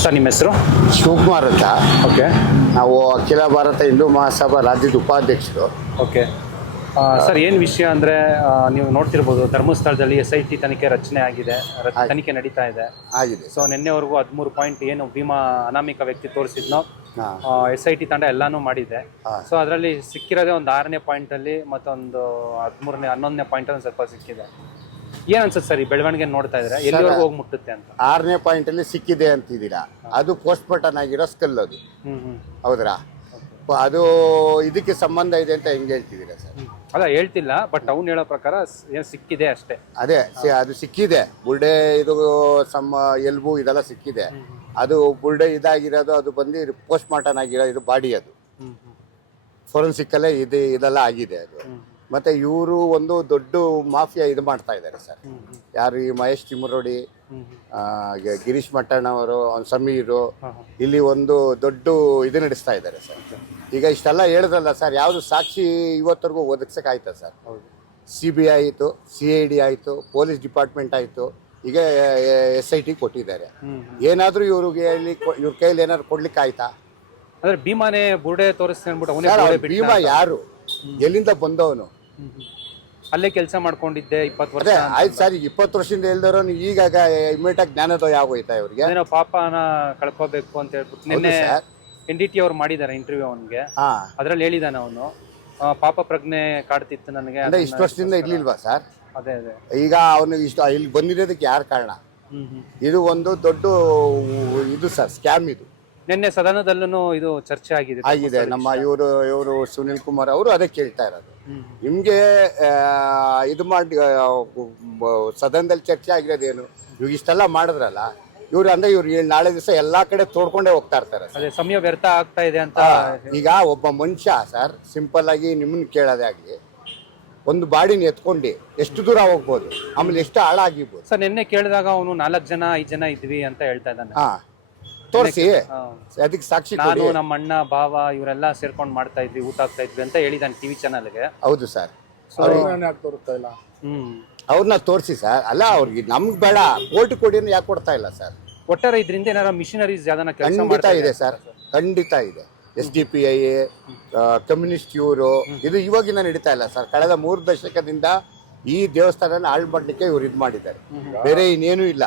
Sir ನಿಮ್ಮ ಹೆಸರು? ಶಿವಕುಮಾರ್ ಅಂತ. ಓಕೆ ನಾವು ಅಖಿಲ ಭಾರತ ಹಿಂದೂ ಮಹಾಸಭಾ ರಾಜ್ಯದ ಉಪಾಧ್ಯಕ್ಷರು. ಓಕೆ ಸರ್, ಏನು ವಿಷಯ ಅಂದರೆ ನೀವು ನೋಡ್ತಿರ್ಬೋದು, ಧರ್ಮಸ್ಥಳದಲ್ಲಿ SIT ತನಿಖೆ ರಚನೆ ಆಗಿದೆ, ತನಿಖೆ ನಡೀತಾ ಇದೆ. ಆಗಿದೆ. ಸೊ ನಿನ್ನೆವರೆಗೂ 13 ಪಾಯಿಂಟ್ ಏನು ಭೀಮಾ ಅನಾಮಿಕ ವ್ಯಕ್ತಿ ತೋರಿಸಿದ್ನೋ SIT ತಂಡ ಎಲ್ಲಾನು ಮಾಡಿದೆ. ಸೊ ಅದರಲ್ಲಿ ಸಿಕ್ಕಿರೋದೇ ಒಂದು 6ನೇ ಪಾಯಿಂಟಲ್ಲಿ ಮತ್ತೊಂದು 13ನೇ 11ನೇ ಪಾಯಿಂಟಲ್ಲಿ ಸ್ವಲ್ಪ ಸಿಕ್ಕಿದೆ. ಏನ್ ಅನ್ಸುತ್ತೆ ಸರ್ ಈ ಬೆಳವಣಿಗೆ ನೋಡ್ತಾ ಇದ್ರೆ ಎಲ್ಲಿವರೆಗೂ ಹೋಗಿ ಮುಟ್ಟುತ್ತೆ ಅಂತ? 6ನೇ ಪಾಯಿಂಟ್ ಅಲ್ಲಿ ಸಿಕ್ಕಿದೆ ಅಂತಿದ್ದೀರಾ? ಅದು ಪೋಸ್ಟ್ ಮಾರ್ಟಮ್ ಆಗಿರೋ ಸ್ಕಲ್ ಅದು. ಹೌದ್ರಾ? ಅದು ಇದಕ್ಕೆ ಸಂಬಂಧ ಇದೆ ಅಂತ ಹೆಂಗೆ ಹೇಳ್ತಿದ್ದೀರಾ ಸರ್? ಅಲ್ಲ ಹೇಳ್ತಿಲ್ಲ, ಬಟ್ ಅವ್ನು ಹೇಳೋ ಪ್ರಕಾರ ಏನು ಸಿಕ್ಕಿದೆ ಅಷ್ಟೇ. ಅದೇ ಅದು ಸಿಕ್ಕಿದೆ. ಬುಲ್ಡೆ ಇದು ಎಲ್ಬು ಇದೆಲ್ಲ ಸಿಕ್ಕಿದೆ. ಅದು ಬುಲ್ಡೆ ಇದಾಗಿರೋದು, ಅದು ಬಂದು ಪೋಸ್ಟ್ ಮಾರ್ಟಮ್ ಆಗಿರೋ ಇದು ಬಾಡಿ, ಅದು ಫೋರೆನ್ಸಿಕ್ಕಲ್ಲೇ ಇದೆಲ್ಲ ಆಗಿದೆ ಅದು. ಮತ್ತೆ ಇವರು ಒಂದು ದೊಡ್ಡ ಮಾಫಿಯಾ ಇದು ಮಾಡ್ತಾ ಇದ್ದಾರೆ ಸರ್. ಯಾರು ಈ ಮಹೇಶ್ ತಿಮ್ಮರೋಡಿ, ಗಿರೀಶ್ ಮಟ್ಟಣ್ಣವರು, ಸಮೀರು, ಇಲ್ಲಿ ಒಂದು ದೊಡ್ಡ ಇದು ನಡೆಸ್ತಾ ಇದ್ದಾರೆ ಸರ್. ಈಗ ಇಷ್ಟೆಲ್ಲ ಹೇಳಿದ್ರಲ್ಲ ಸರ್, ಯಾವುದು ಸಾಕ್ಷಿ ಇವತ್ತರೆಗೂ ಒದಗಿಸೋಕ್ಕಾಯ್ತಾ ಸರ್? CBI ಆಯಿತು, CID ಆಯಿತು, ಪೊಲೀಸ್ ಡಿಪಾರ್ಟ್ಮೆಂಟ್ ಆಯಿತು, ಈಗ SIT ಕೊಟ್ಟಿದ್ದಾರೆ. ಏನಾದರೂ ಇವ್ರ ಕೈಯಲ್ಲಿ ಏನಾದ್ರು ಕೊಡ್ಲಿಕ್ಕೆ ಆಯ್ತಾ? ಅಂದ್ರೆ ಭೀಮಾನೇ ಬುರ್ಡೆ ತೋರಿಸ್ಬಿಟ್ಟು ಭೀಮಾ ಯಾರು, ಎಲ್ಲಿಂದ ಬಂದವನು? ಅಲ್ಲೇ ಕೆಲಸ ಮಾಡ್ಕೊಂಡಿದ್ದೆ 20 ವರ್ಷ. ಆಯ್ತು ಸರ್, ಈಗ 20 ವರ್ಷದಿಂದ ಹೇಳ್ದವ್ರು ಈಗ ಇಮಿಡಿಯೇಟ್ ಜ್ಞಾನೋದಯ ಆಗೋಯ್ತಾ ಇವ್ರಿಗೆ? ಏನೋ ಪಾಪನ ಕಳ್ಕೋಬೇಕು ಅಂತ ಹೇಳ್ಬಿಟ್ಟು ನಿನ್ನೆ NDT ಅವ್ರು ಮಾಡಿದ್ದಾರೆ ಇಂಟರ್ವ್ಯೂ ಅವನಿಗೆ. ಅದ್ರಲ್ಲಿ ಹೇಳಿದಾನೆ ಅವನು, ಪಾಪ ಪ್ರಜ್ಞೆ ಕಾಡ್ತಿತ್ತು ನನಗೆ. ಅಂದ್ರೆ ಇಷ್ಟು ವರ್ಷದಿಂದ ಇರ್ಲಿಲ್ವಾ ಸರ್? ಅದೇ ಅದೇ. ಈಗ ಅವನು ಇಲ್ಲಿ ಬಂದಿರೋದಕ್ಕೆ ಯಾರು ಕಾರಣ? ಇದು ಒಂದು ದೊಡ್ಡ ಇದು ಸರ್, ಸ್ಕ್ಯಾಮ್ ಇದು. ನಿನ್ನೆ ಸದನದಲ್ಲೂ ಇದು ಚರ್ಚೆ ಆಗಿದೆ. ನಮ್ಮ ಇವರು ಸುನಿಲ್ ಕುಮಾರ್ ಅವರು ಅದೇ ಕೇಳ್ತಾ ಇರೋದು. ನಿಮ್ಗೆ ಇದು ಮಾಡಿ ಸದನದಲ್ಲಿ ಚರ್ಚೆ ಆಗಿರೋದೇನು? ಇವಾಗ ಇಷ್ಟೆಲ್ಲ ಮಾಡಿದ್ರಲ್ಲ ಇವ್ರು, ಅಂದ್ರೆ ಇವ್ರು ನಾಳೆ ದಿವಸ ಎಲ್ಲಾ ಕಡೆ ತೋಡ್ಕೊಂಡೇ ಹೋಗ್ತಾ ಇರ್ತಾರೆ. ಅದೇ ಸಮಯ ವ್ಯರ್ಥ ಆಗ್ತಾ ಇದೆ ಅಂತ. ಈಗ ಒಬ್ಬ ಮನುಷ್ಯ ಸರ್, ಸಿಂಪಲ್ ಆಗಿ ನಿಮ್ಮನ್ನ ಕೇಳೋದೇ ಆಗ್ಲಿ, ಒಂದು ಬಾಡಿನ ಎತ್ಕೊಂಡು ಎಷ್ಟು ದೂರ ಹೋಗ್ಬೋದು, ಆಮೇಲೆ ಎಷ್ಟು ಆಳ ಆಗಿರ್ಬೋದು ಸರ್? ನಿನ್ನೆ ಕೇಳಿದಾಗ ಅವನು 4 ಜನ 5 ಜನ ಇದ್ವಿ ಅಂತ ಹೇಳ್ತಾ ಇದ್ದಾನೆ. ತೋರಿಸಿ, ಅದಕ್ಕೆ ಸಾಕ್ಷಿ. ನಾನು ನಮ್ಮ ಅಣ್ಣ ಭಾವ ಇವರೆಲ್ಲ ಸೇರ್ಕೊಂಡು ಮಾಡ್ತಾ ಇದ್ವಿ, ಊಟ ಆಗ್ತಾ ಇದ್ವಿ ಅಂತ ಹೇಳಿದಾನೆ TV ಚಾನಲ್ಗೆ. ಹೌದು ಸರ್. ಅವ್ರನ್ನ ತೋರಿಸಿ ಸರ್. ಅಲ್ಲ, ಅವ್ರಿಗೆ ನಮ್ಗೆ ಬೇಡ, ಕೋರ್ಟ್ ಕೊಡಿ ಯಾಕೆ ಕೊಡ್ತಾ ಇಲ್ಲ ಸರ್? ಒಟ್ಟಾರೆ ಇದರಿಂದ ಏನಾರ ಮಿಷನರೀಸ್ ಯಾವ್ದಾನ ಖಂಡಿತ ಇದೆ ಸರ್, ಖಂಡಿತ ಇದೆ. SDPI, ಕಮ್ಯುನಿಸ್ಟ್ ಇವರು, ಇದು ಇವಾಗಿನ ನಡೀತಾ ಇಲ್ಲ ಸರ್. ಕಳೆದ 3 ದಶಕದಿಂದ ಈ ದೇವಸ್ಥಾನ ಹಾಳು ಮಾಡ್ಲಿಕ್ಕೆ ಇವ್ರು ಇದು ಮಾಡಿದ್ದಾರೆ, ಬೇರೆ ಇನ್ನೇನೂ ಇಲ್ಲ.